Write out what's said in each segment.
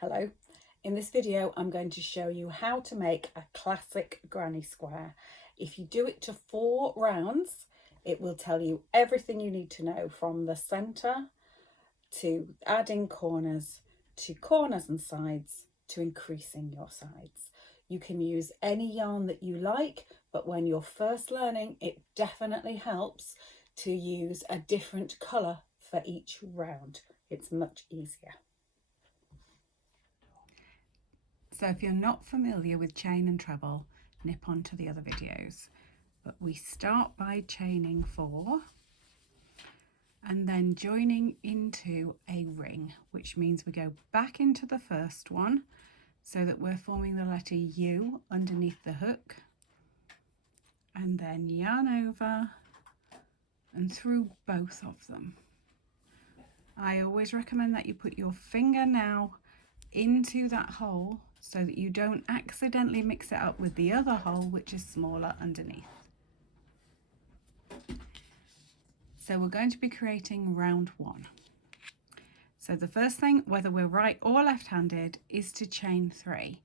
Hello. In this video I'm going to show you how to make a classic granny square. If you do it to 4 rounds, it will tell you everything you need to know, from the centre to adding corners to corners and sides to increasing your sides. You can use any yarn that you like, but when you're first learning, it definitely helps to use a different colour for each round. It's much easier. So if you're not familiar with chain and treble, nip on to the other videos. But we start by chaining 4 and then joining into a ring, which means we go back into the first one so that we're forming the letter U underneath the hook, and then yarn over and through both of them. I always recommend that you put your finger now into that hole so that you don't accidentally mix it up with the other hole, which is smaller underneath. So we're going to be creating round 1. So the first thing, whether we're right or left-handed, is to chain 3,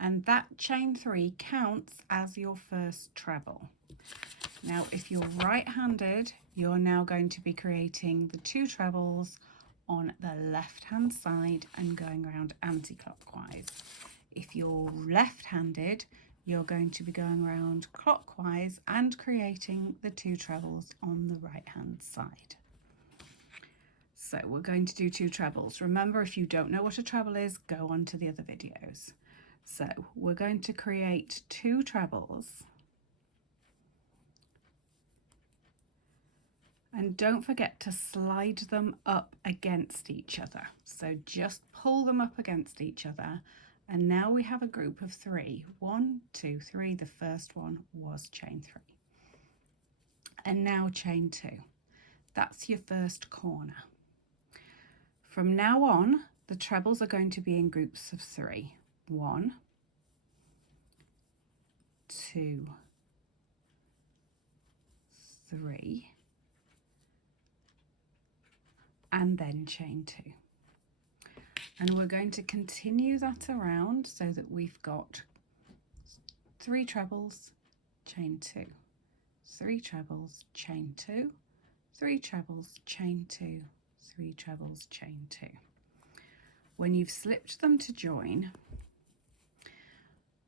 and that chain 3 counts as your first treble. Now if you're right-handed, you're now going to be creating the 2 trebles on the left-hand side and going around anti-clockwise. If you're left-handed, you're going to be going around clockwise and creating the 2 trebles on the right-hand side. So we're going to do 2 trebles. Remember, if you don't know what a treble is, go on to the other videos. So we're going to create 2 trebles. And don't forget to slide them up against each other. So just pull them up against each other. And now we have a group of 3. 1, 2, 3. The first one was chain 3. And now chain 2. That's your first corner. From now on, the trebles are going to be in groups of 3. 1, 2, 3. And then chain 2. And we're going to continue that around so that we've got 3 trebles, chain 2, 3 trebles, chain 2, 3 trebles, chain 2, 3 trebles, chain 2. When you've slipped them to join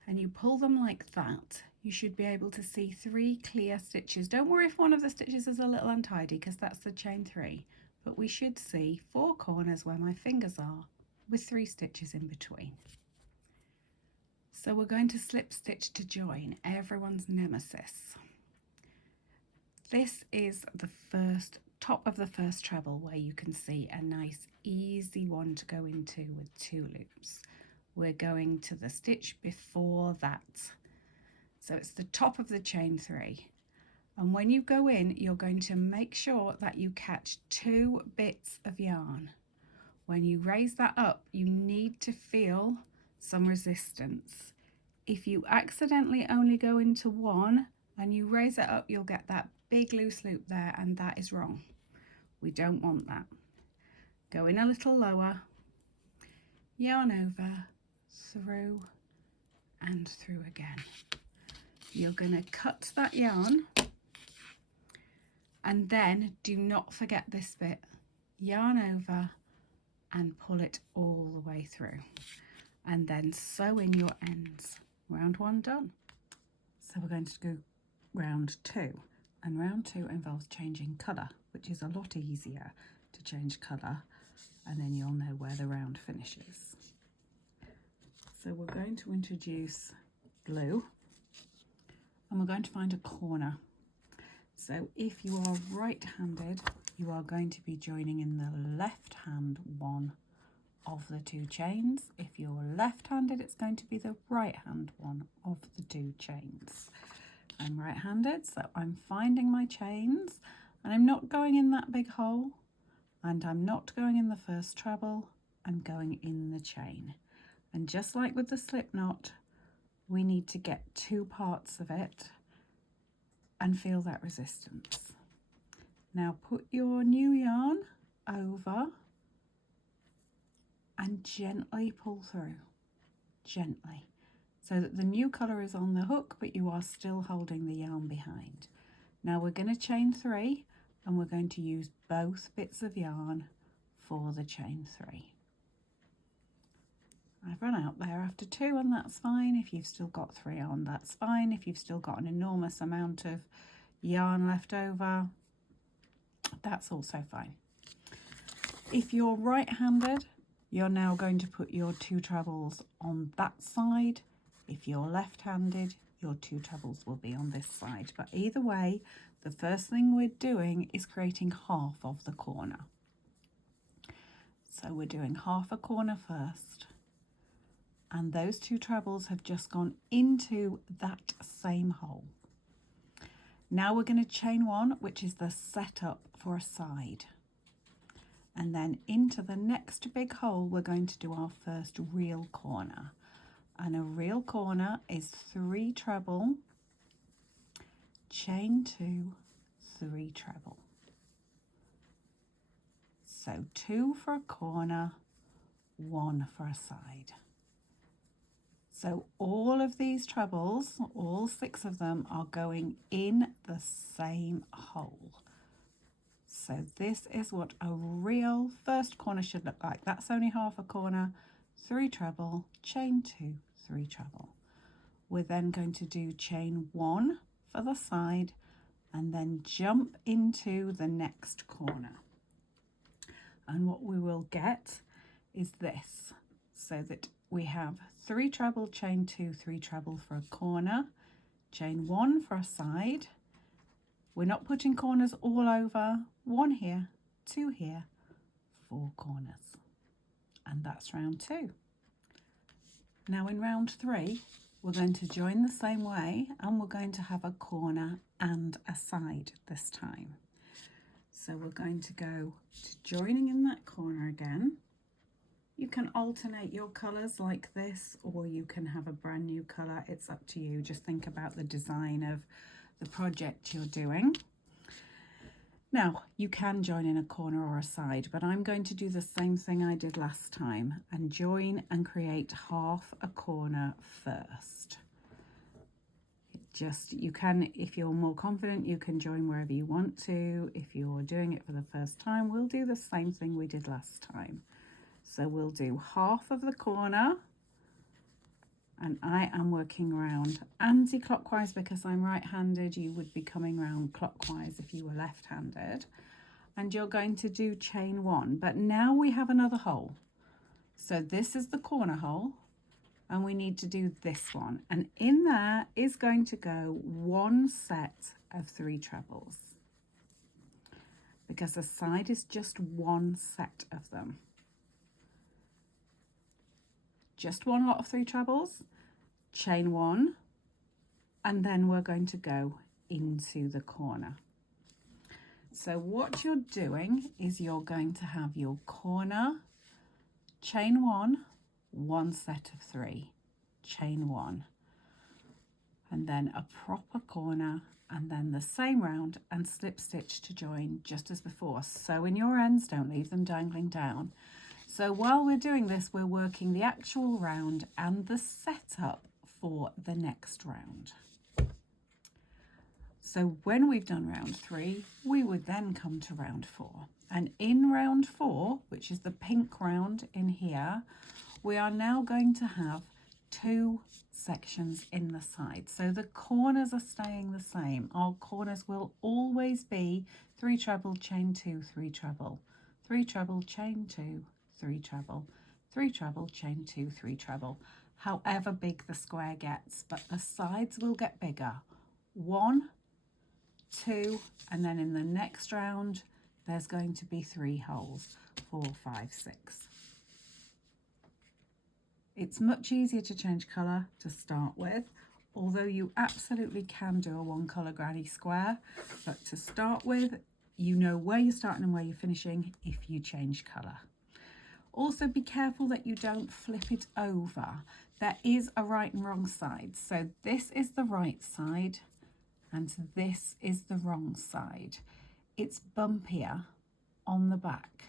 and you pull them like that, you should be able to see 3 clear stitches. Don't worry if one of the stitches is a little untidy, because that's the chain 3, but we should see 4 corners where my fingers are, with 3 stitches in between. So we're going to slip stitch to join, everyone's nemesis. This is the top of the first treble, where you can see a nice easy one to go into with 2 loops. We're going to the stitch before that. So it's the top of the chain 3. And when you go in, you're going to make sure that you catch 2 bits of yarn. When you raise that up, you need to feel some resistance. If you accidentally only go into one and you raise it up, you'll get that big loose loop there, and that is wrong. We don't want that. Go in a little lower, yarn over, through and through again. You're going to cut that yarn, and then do not forget this bit. Yarn over and pull it all the way through, and then sew in your ends. Round 1 done. So we're going to go round 2, and round 2 involves changing colour, which is a lot easier to change colour, and then you'll know where the round finishes. So we're going to introduce blue, and we're going to find a corner. So if you are right-handed, you are going to be joining in the left-hand one of the 2 chains. If you're left-handed, it's going to be the right-hand one of the 2 chains. I'm right-handed, so I'm finding my chains, and I'm not going in that big hole, and I'm not going in the first treble, I'm going in the chain. And just like with the slip knot, we need to get 2 parts of it and feel that resistance. Now put your new yarn over and gently pull through, gently, so that the new colour is on the hook, but you are still holding the yarn behind. Now we're going to chain 3, and we're going to use both bits of yarn for the chain 3. I've run out there after 2, and that's fine. If you've still got 3 on, that's fine. If you've still got an enormous amount of yarn left over, that's also fine. If you're right-handed, you're now going to put your 2 trebles on that side. If you're left-handed, your 2 trebles will be on this side. But either way, the first thing we're doing is creating half of the corner. So we're doing half a corner first, and those 2 trebles have just gone into that same hole. Now we're going to chain 1, which is the setup for a side. And then into the next big hole, we're going to do our first real corner. And a real corner is 3 treble, chain 2, 3 treble. So 2 for a corner, 1 for a side. So all of these trebles, all 6 of them, are going in the same hole. So this is what a real first corner should look like. That's only half a corner, 3 treble, chain 2, 3 treble. We're then going to do chain 1 for the side and then jump into the next corner. And what we will get is this, so that we have 3 treble, chain 2, 3 treble for a corner, chain 1 for a side. We're not putting corners all over. 1 here, 2 here, 4 corners. And that's round 2. Now in round 3, we're going to join the same way, and we're going to have a corner and a side this time. So we're going to go to joining in that corner again. You can alternate your colours like this, or you can have a brand new colour. It's up to you. Just think about the design of the project you're doing. Now, you can join in a corner or a side, but I'm going to do the same thing I did last time and join and create half a corner first. You can, if you're more confident, you can join wherever you want to. If you're doing it for the first time, we'll do the same thing we did last time. So we'll do half of the corner, and I am working around anti-clockwise because I'm right-handed. You would be coming around clockwise if you were left-handed. And you're going to do chain 1, but now we have another hole. So this is the corner hole, and we need to do this one. And in there is going to go 1 set of 3 trebles, because a side is just 1 set of them. Just 1 lot of 3 trebles, chain 1, and then we're going to go into the corner. So what you're doing is you're going to have your corner, chain 1, 1 set of 3, chain 1, and then a proper corner, and then the same round and slip stitch to join just as before. Sew in your ends, don't leave them dangling down. So while we're doing this, we're working the actual round and the setup for the next round. So when we've done round 3, we would then come to round 4. And in round 4, which is the pink round in here, we are now going to have 2 sections in the side. So the corners are staying the same. Our corners will always be 3 treble, chain 2, 3 treble, 3 treble, chain 2, 3 treble, 3 treble, chain 2, 3 treble, however big the square gets, but the sides will get bigger. 1, 2, and then in the next round there's going to be 3 holes, 4, 5, 6. It's much easier to change colour to start with, although you absolutely can do a 1 colour granny square, but to start with, you know where you're starting and where you're finishing if you change colour. Also be careful that you don't flip it over. There is a right and wrong side. So this is the right side and this is the wrong side. It's bumpier on the back.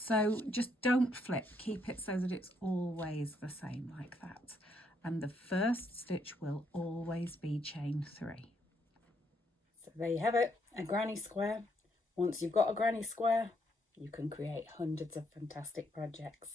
So just don't flip, keep it so that it's always the same like that. And the first stitch will always be chain 3. So there you have it, a granny square. Once you've got a granny square, you can create hundreds of fantastic projects.